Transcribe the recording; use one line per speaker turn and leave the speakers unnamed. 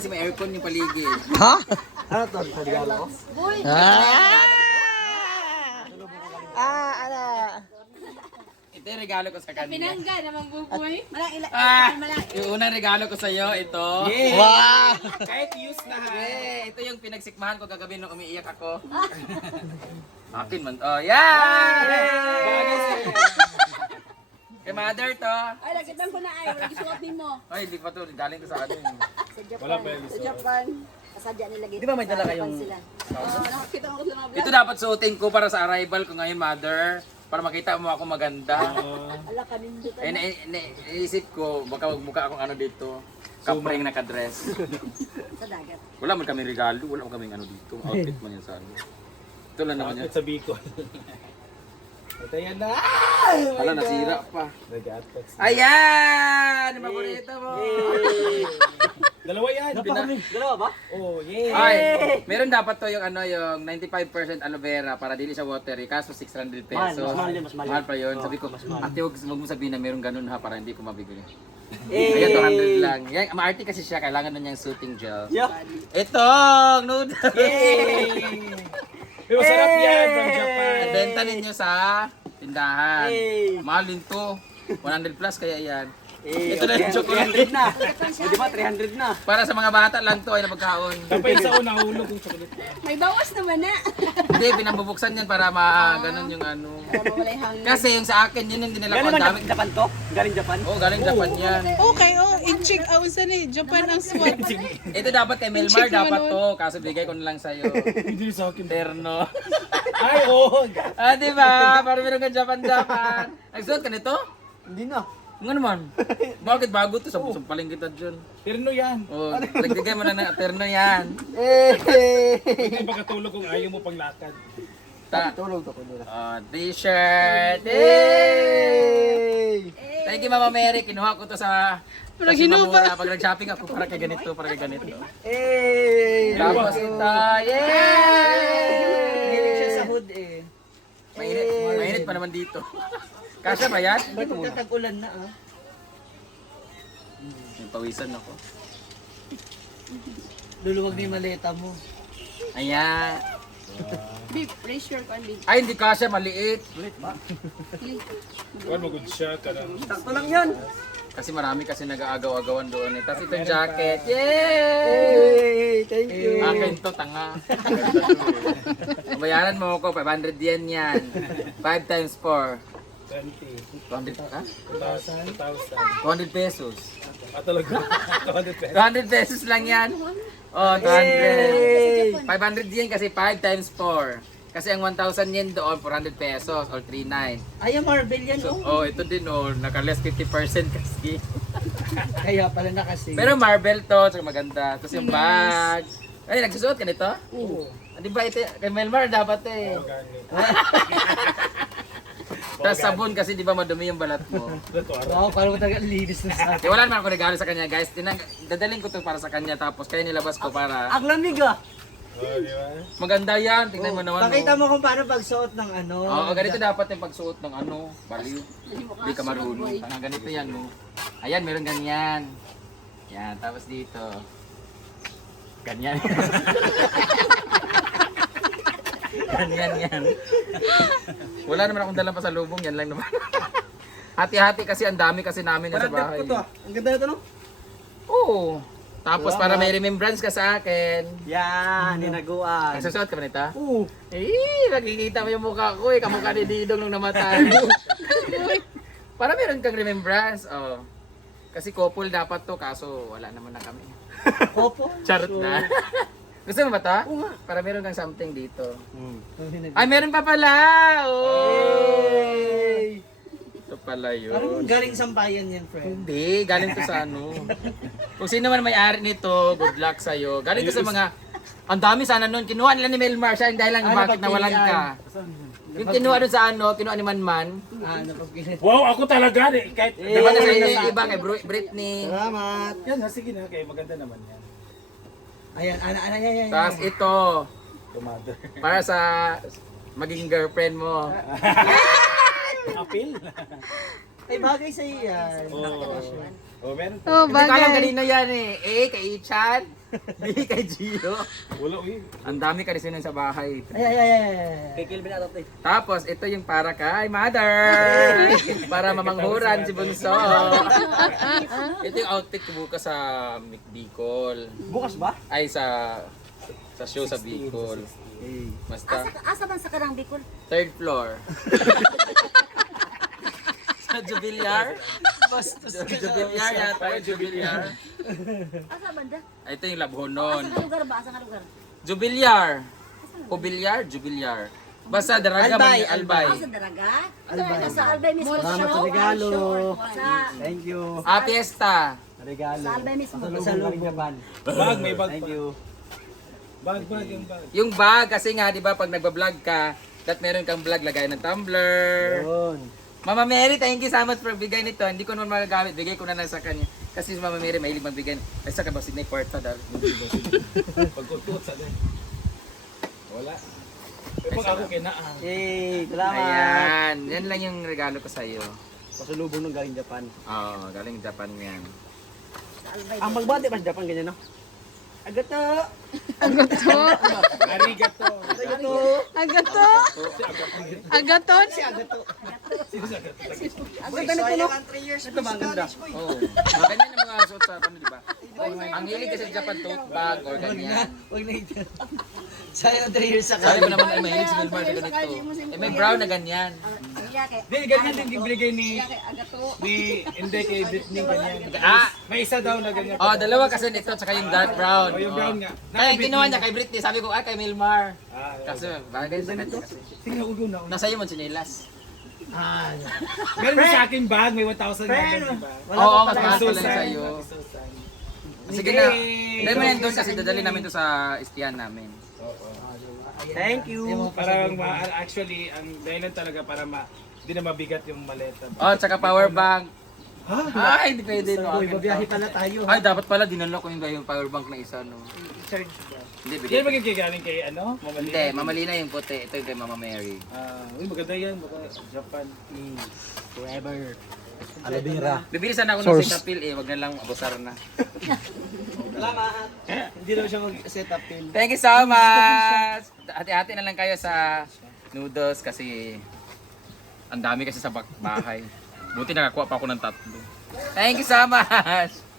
Kasi may aircon yung paligid.
Ha?
Ano to? Sa regalo ko?
Ano?
Ito yung regalo ko sa kanya.
Pinangga naman buboy.
Yung unang regalo ko sa'yo, ito.
Wow!
Kahit use na ha. Ito yung pinagsikmahan ko kagabi nung umiiyak ako. Akin man. Oh, yan! Bagay sa'yo. Kay mother to.
Ay, lagitan ko na ay. Wala gisuot ni mo.
Ay, hindi pa to. Galing ko sa ano yun.
Sa Japan. Sa Japan. Kasadya nila gito.
Di ba may dala kayong...
Oo, nakakita ko sa mga vlog.
Ito dapat suotin ko para sa arrival ko ngayon, mother. Para makita mo ako maganda.
Ala ka nindo ka.
Eh, naisip ko, baka magmukha akong ano dito. Kapring nakadress.
Sa dagat.
Wala man kami regalo, wala man kaming ano dito. Outfit man yan sa ano. Ito lang naman yan.
Sa Bicol. Ito yan na!
Hala, nasira pa.
Nag-atpat.
Ayan! Yung paborito mo!
Dalawa yan.
Dalawa ba?
Oh, yeah.
Ay, meron dapat to yung ano, yung 95% aloe vera para dili siya watery, kaso 600 pesos.
Mas mahal yun, mas mahal yun.
Mahal pa yun. Sabi ko,
mas mahal.
ate, huwag mo sabihin na meron ganun ha, para hindi ko mabigyan.
Eh.
Ayan, 200 lang. Yan, maarte kasi siya, kailangan na niyang soothing gel.
Yeah.
Ito, noodles!
Pero masarap yan from Japan.
Benta ninyo sa tindahan.
Hey.
Mahal din to. 100 plus kaya yan.
Eh,
Ito na yung chocolate.
300 na. O di ba, 300 na.
Para sa mga bata lang to ay napagkaon.
Kapag sa una hulog yung chocolate.
May bawas naman na.
Hindi, pinambubuksan yan para ganun yung ano.
Para mawala yung hangin.
Kasi yung sa akin, yun hindi nila ko
Galing
ang dami.
man Japan to? Galing Japan?
Oh, galing Japan yan.
Okay, oh, i-check out sa ni Japan ang swag.
Ito dapat kay Melmar,
Check naman
dapat
nun.
to. Kaso bigay ko na lang sa'yo.
Hindi sa akin.
Terno.
Ay, oh.
Ah, di ba? Para meron ka Japan. Nagsuot ka nito?
Hindi na.
Nga naman. Bakit bago to? Sampaling kita dyan.
Terno yan.
Oh, nagdigay mo na ng terno yan.
Hindi ba katulog kung ayaw mo paglakad?
Tulog ako nila.
T-shirt! Hey! Thank you, Mama Mary. Kinuha ko to sa...
Parang
kasi
hinupa.
mamura. Pag nag-shopping ako, para kay ganito, para kay ganito.
Hey!
Tapos ito,
Hilig siya sa
yay!
hood eh.
Mainit pa naman dito. Kasya ba yan?
Ba't magtatag-ulan na ah?
Pawisan ako.
Luluwag na yung maleta mo.
Ayan.
Beef, pressure ko hindi.
Ay, hindi kasya, maliit.
Kuan magud siya kanang.
Sakto lang yan.
Kasi marami kasi nag-aagaw-agawan doon eh. Tapos ito jacket. Yay!
Hey! Thank you.
Akin to, tanga. Bayaran mo ako, 500 yen yan. 5 times 4.
20.
200, ha?
2,000.
200 pesos.
Ah, talaga. 200 pesos.
200 pesos lang yan. Oh, 200. 500 yen kasi 5 times 4. Kasi ang 1,000 yen doon, 400 pesos or 3,900.
Ay, ang Marvel yan
So,
oh.
ito din oh, naka-less 50% kasi.
Kaya pala na kasi.
Pero marble to, tsaka maganda. Tapos yung bag. Ay, nagsusuot ka nito?
Oo.
Di ba ito, kay Melmar dapat eh. Tapos sabon kasi di ba madumi yung balat mo.
Wow, parang matagal linis na sa atin.
Kaya wala naman ako regalo sa kanya guys. Dadalhin ko to para sa kanya tapos kaya nilabas ko para
Ang lamig ah.
Oh, di ba?
maganda yan. Tingnan mo naman.
Pakita
oh.
mo kung paano pagsuot ng ano.
Oo, ganito dapat yung pagsuot ng ano, baliw. Hindi ka marunong. Ganito yan, no. Ayan, meron ganyan. Yan, tapos dito. Ganyan. Ganyan yan. Wala naman akong dalang pasalubong, yan lang naman. Hati-hati kasi, ang dami kasi namin na sa bahay.
Ang ganda nito no?
Oo. Tapos para may remembrance ka sa akin.
Yan, ninaguan.
Nagsusuot ka ba nito?
Oo.
Nakikita mo yung mukha ko eh. Kamukha ni Didong nung namatay. Para meron kang remembrance. Oh. Kasi couple dapat to, kaso wala naman na kami.
Kopo.
Charot na. Gusto mo ba to?
Oo nga.
Para meron kang something dito.
Ay,
Ay, meron pa pala! Oh! Ito pala
parang
yun.
galing sampayan yan, friend.
Hindi, galing to sa ano. Kung sino man may-ari nito, good luck sa'yo. Galing to sa mga... Ang dami sana nun. Kinuha nila ni Melmar. Siya yung dahilan kung bakit nawalan ka. Yung kinuha doon sa ano, kinuha ni Manman.
Ah, napagpilit.
Wow, ako talaga eh. Kahit
Diba na sa inyo yung iba kay Britney.
Salamat.
yan, sige na kay maganda naman yan.
Ayan, yan.
Tapos ito,
Mother.
para sa magiging girlfriend mo.
Apil.
Ay, bagay sa'yo yan.
Oh, meron.
Oh,
Hindi ko alam
bagay.
kanino yan eh. Kay Ichan. Di kay Gio.
Wala, uy.
Ang dami ka rin sa bahay.
Kay Kilvin ato to.
Tapos, ito yung para kay Mother! Para mamanghuran si Bunso. Ito yung outfit ko bukas sa Bicol.
Bukas ba?
Ay, sa show sa Bicol. Basta,
Asa man sa karang Bicol?
third floor. Sa Jubilyar. Basta sa Jubilyar yata. Jubilyar.
Asa banda?
Ito yung labhonon.
Asa nga lugar ba? Asa nga lugar?
Jubilyar. Jubilyar? Jubilyar. Basta daraga
Albay,
man Albay.
Sa Daraga? Sa Albay mismo.
Salamat sa regalo.
Sa
Thank you.
Fiesta.
Regalo.
Sa Albay mismo.
Sa Japan.
Bag, may bag
Thank
pa.
you.
Bag, yung bag.
Yung bag kasi nga 'di ba pag nagba-vlog ka, that meron kang vlog lagay ng tumbler.
Yun.
Mama Mary, thank you so much for bigay nito. Hindi ko naman magagamit. Bigay ko na lang sa kanya. Kasi si Mama Mary mahilig magbigay. Ay sa ka ba Sydney kwarta dal.
Pagkutot sa din. Wala. Pero pag ako kinaan.
Yay! Salamat!
Ayan, yan lang yung regalo ko sa iyo.
Pasalubong ng galing Japan.
Oo, galing Japan yan.
Sa Albay.
Ang magbati pa sa Japan ganyan, no? Agato!
Agato.
Arigato.
Agato!
Agato. Agaton.
Ang ganda nito, no? 3 years ito ba? Ang ganda.
Oo. Mga ganyan yung mga suot sa ano, di ba? Ang hilig kasi sa Japan tote bag or ganyan.
Huwag na ito. Sayang 3 years sa
Sabi mo naman ay mahilig si Wilmar sa ganito. Eh may brown na ganyan.
Yake.
Hindi, ganyan din yung binigay ni...
Yake, agato.
Hindi kay Britney ganyan.
Ah!
May isa daw na ganyan.
Oh, dalawa kasi nito tsaka yung dark brown.
Oh, yung brown nga.
Kaya yung kinuha niya kay Britney, sabi ko ay kay Milmar.
Ah,
Kasi bagay sa kanya.
tingnan ugo na.
Nasa iyo mo sinilas.
Meron din sa akin bag, may 1,000 nga
Friend!
doon, diba?
Wala
Oo,
pa
mas
pala.
mahal pala
Susan.
sa iyo.
Susan.
Sige na. Dahil mo yan doon kasi dadali namin to sa istiyan namin.
Thank you.
Parang actually, ang dahilan talaga para hindi na mabigat yung maleta.
Oh, tsaka power bank. Ay, hindi pwede no.
Uy, babiyahe pala tayo.
Ay, dapat pala dinala ko yung power bank na isa no.
Charge.
Hindi,
Hindi
bigay.
magiging galing kay ano? Mama
Hindi, Mama Lina yung puti. Ito yung kay Mama Mary.
Uy, maganda yan. Japan.
Forever. Alabira.
Bibili sana ako ng Cetaphil eh, wag na lang abusar na.
Salamat. Hindi daw siya mag-set up pin.
Thank you so much! Hati-hati na lang kayo sa noodles kasi ang dami kasi sa bahay. Buti nakakuha pa ako ng 3. Thank you so much!